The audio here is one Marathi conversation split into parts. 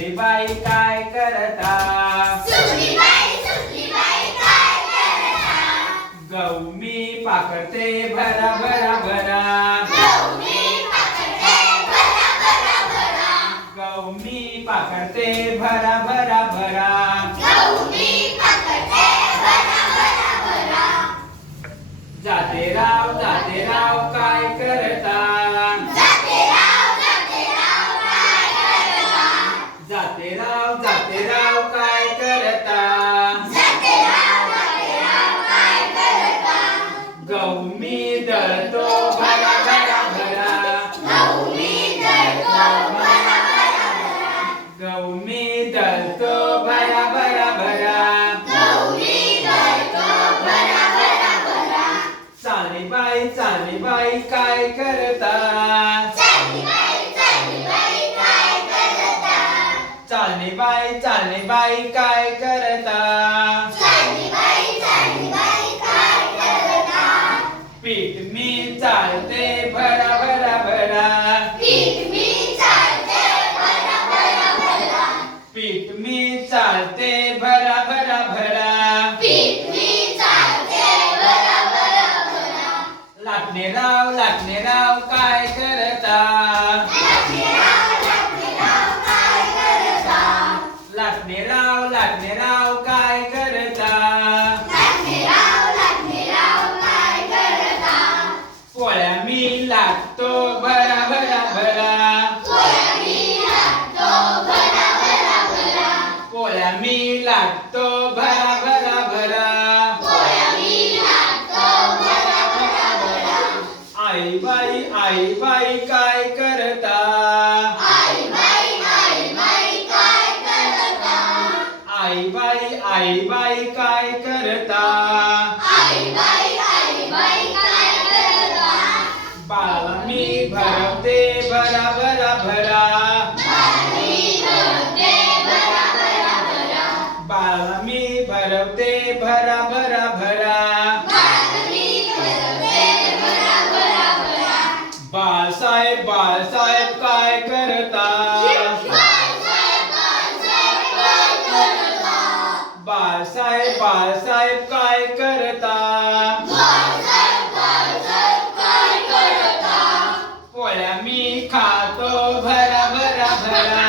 सुनीबाई काय करता? गौमी पाकळते भरा भरा भरा. गौमी पाकळते भरा भरा भरा. जाते राव जाते राव काय गौमी दळतो भरा भरा भरा चाली बाई चाली बाई काय करता चाली बाई चाली बाई काय करता लाटणे राव लाटणे राव काय करता? लाटणे राव लाटणे राव काय करता? पोळ्या मी लागतो भरा भरा भरा. पोळ्या मी लागतो बाई आई बाई काय करता? आई बाई आई बाई काय करता? बाळा मी भरवते भरा भरा भरा. बाळा मी भरवते भरा. भरा. भरा बाळसाहेब बाळसाहेब काय करता? बाळसाहेब बाळसाहेब काय करता? पोळ्या मी खातो भरा भरा भरा.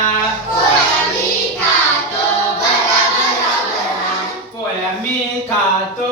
पोळ्या मी खातो